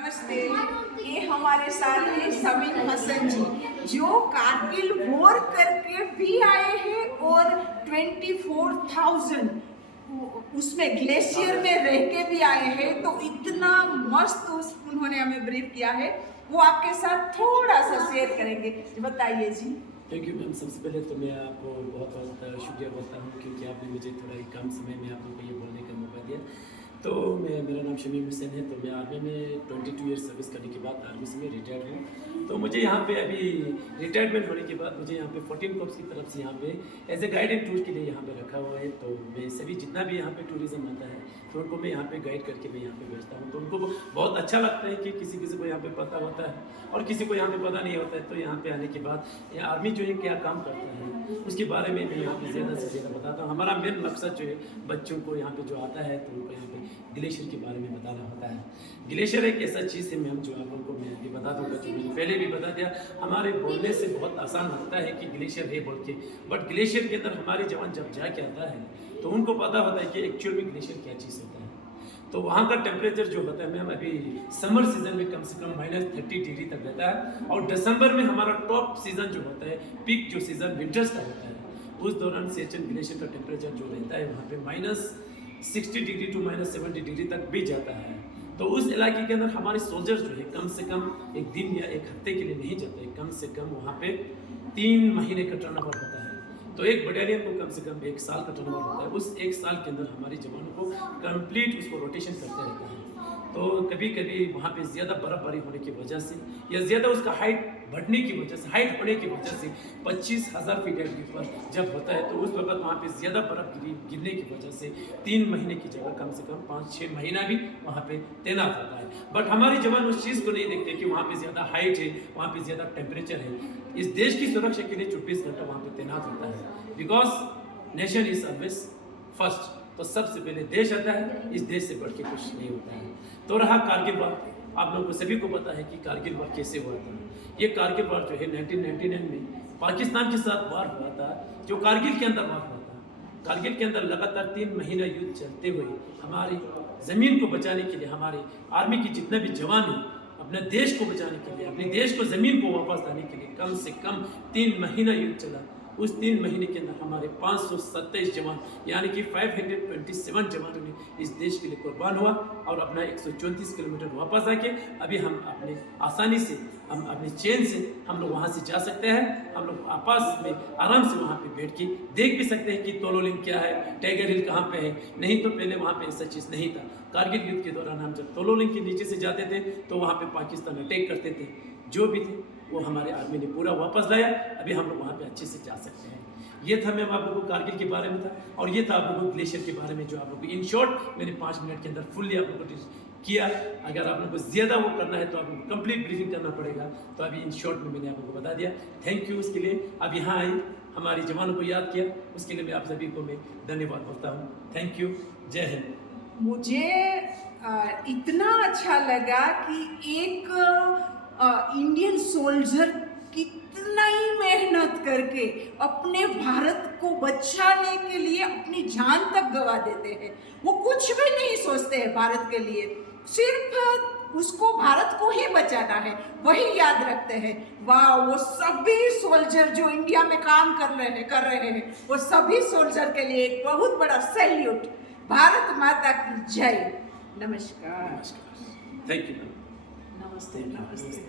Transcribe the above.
नमस्ते। ये हमारे साथ हैं समीम हसन जी, जो कारगिल वॉर करके भी आए हैं और 24,000 उसमें ग्लेशियर में रह के भी आए हैं। तो इतना मस्त उन्होंने हमें ब्रीफ किया है, वो आपके साथ थोड़ा सा शेयर करेंगे। बताइए जी। Thank you ma'am. सबसे पहले तो मैं आपको बहुत बहुत शुक्रिया बोलता हूँ क्योंकि आपने मुझे थोड़ा ही कम समय में आप लोगों को ये बोलने का मौका दिया। तो मेरा नाम शमीम हुसैन है। तो मैं आर्मी में 22 ईयर सर्विस करने के बाद आर्मी से मैं रिटायर्ड हूँ। तो मुझे यहाँ पे अभी रिटायरमेंट होने के बाद मुझे यहाँ पे 14 कॉर्प्स की तरफ से यहाँ पे as a guide and tour के लिए यहाँ पे रखा हुआ है। तो मैं सभी जितना भी यहाँ पे टूरिज्म आता है तो उनको मैं यहाँ पे गाइड करके मैं यहाँ पे भेजता हूँ। तो उनको बहुत अच्छा लगता है कि किसी किसी को यहाँ पे पता होता है और किसी को यहाँ पे पता नहीं होता है। तो यहाँ पे आने के बाद यहाँ आर्मी जो है क्या काम करता है उसके बारे में मैं यहाँ पे ज़्यादा से ज़्यादा बताता हूँ। हमारा मेन मकसद जो है बच्चों को यहाँ पे जो आता है तो उनको यहाँ पे ग्लेशियर के बारे में बताना होता है। ग्लेशियर एक ऐसा चीज़ है मैम जो आप लोगों को मैं अभी बता दूँगा, जो मैंने पहले भी बता दिया। हमारे बोलने से बहुत आसान लगता है कि ग्लेशियर है बोल के, बट ग्लेशियर के अंदर हमारे जवान जब जाके आता है तो उनको पता होता है कि एक्चुअल में ग्लेशियर क्या चीज़ होता है। तो वहाँ का टेम्परेचर जो होता है मैम अभी समर सीजन में कम से कम -30 डिग्री तक रहता है और दिसंबर में हमारा टॉप सीजन जो होता है, पीक जो सीजन विंटर्स का होता है, उस दौरान सियाचिन ग्लेशियर का टेम्परेचर जो रहता है वहाँ पे -60 डिग्री टू -70 डिग्री तक भी जाता है। तो उस इलाके के अंदर हमारे सोल्जर्स जो है कम से कम एक दिन या एक हफ्ते के लिए नहीं जाते, कम से कम वहाँ पे 3 महीने का टर्नओवर होता है। तो एक बटालियन को कम से कम 1 साल का टर्नओवर होता है। उस 1 साल के अंदर हमारे जवानों को कंप्लीट उसको रोटेशन करते रहता है। तो कभी कभी वहाँ पे ज़्यादा बर्फबारी होने की वजह से या ज़्यादा उसका हाइट बढ़ने की वजह से, हाइट बढ़ने की वजह से 25,000 फीट के ऊपर जब होता है तो उस वक्त वहाँ पे ज़्यादा बर्फ गिरने की वजह से 3 महीने की जगह कम से कम 5-6 महीना भी वहाँ पे तैनात होता है। बट हमारे जवान उस चीज़ को नहीं देखते कि वहाँ पे ज़्यादा हाइट है, वहाँ पे ज़्यादा टेम्परेचर है। इस देश की सुरक्षा के लिए 24 घंटा वहाँ पे तैनात होता है, because nation is always first. तो सबसे पहले देश आता है, इस देश से बढ़ के कुछ नहीं होता है। तो रहा कारगिल वार, आप लोगों को सभी को पता है कि कारगिल वार कैसे हुआ था। ये कारगिल वार जो है 1999 में पाकिस्तान के साथ वार हुआ था, जो कारगिल के अंदर वार हुआ था। कारगिल के अंदर लगातार 3 महीना युद्ध चलते हुए हमारी ज़मीन को बचाने के लिए हमारे आर्मी के जितने भी जवान हैं अपने देश को बचाने के लिए, अपने देश को ज़मीन को वापस लाने के लिए कम से कम 3 महीना युद्ध चला। उस 3 महीने के अंदर हमारे 527 जवान यानी कि 527 जवानों ने इस देश के लिए कुर्बान हुआ और अपना 134 किलोमीटर वापस आके अभी हम अपने आसानी से हम अपने चैन से हम लोग वहाँ से जा सकते हैं। हम लोग आपस में आराम से वहाँ पे बैठ के देख भी सकते हैं कि तोलोलिंग क्या है, टाइगर हिल कहाँ पे है। नहीं तो पहले वहाँ पे ऐसा चीज़ नहीं था। कारगिल युद्ध के दौरान हम जब तोलोलिंग के नीचे से जाते थे तो वहाँ पे पाकिस्तान अटैक करते थे, जो भी थे वो हमारे आर्मी ने पूरा वापस लाया। अभी हम लोग वहाँ पे अच्छे से जा सकते हैं। ये था मैम आप लोगों को कारगिल के बारे में था, और ये था आप लोगों को ग्लेशियर के बारे में जो आप लोगों को इन शॉर्ट मैंने 5 मिनट के अंदर फुल्ली आप लोगों को किया। अगर आप लोगों को ज़्यादा वो करना है तो आप लोगों को कंप्लीट ब्रीफिंग करना पड़ेगा। तो अभी इन शॉर्ट में मैंने आप लोगों को बता दिया। थैंक यू उसके लिए। अब यहाँ आई हमारे जवानों को याद किया, उसके लिए मैं आप सभी को मैं धन्यवाद बोलता हूँ। Thank you. जय हिंद। मुझे इतना अच्छा लगा कि एक इंडियन सोल्जर कितना ही मेहनत करके अपने भारत को बचाने के लिए अपनी जान तक गवा देते हैं। वो कुछ भी नहीं सोचते हैं भारत के लिए, सिर्फ उसको भारत को ही बचाना है, वही याद रखते हैं। वाह, वो सभी सोल्जर जो इंडिया में काम कर रहे हैं वो सभी सोल्जर के लिए एक बहुत बड़ा सैल्यूट। भारत माता की जय। नमस्कार। नमस्कार। Thank you. नमस्ते। नमस्ते।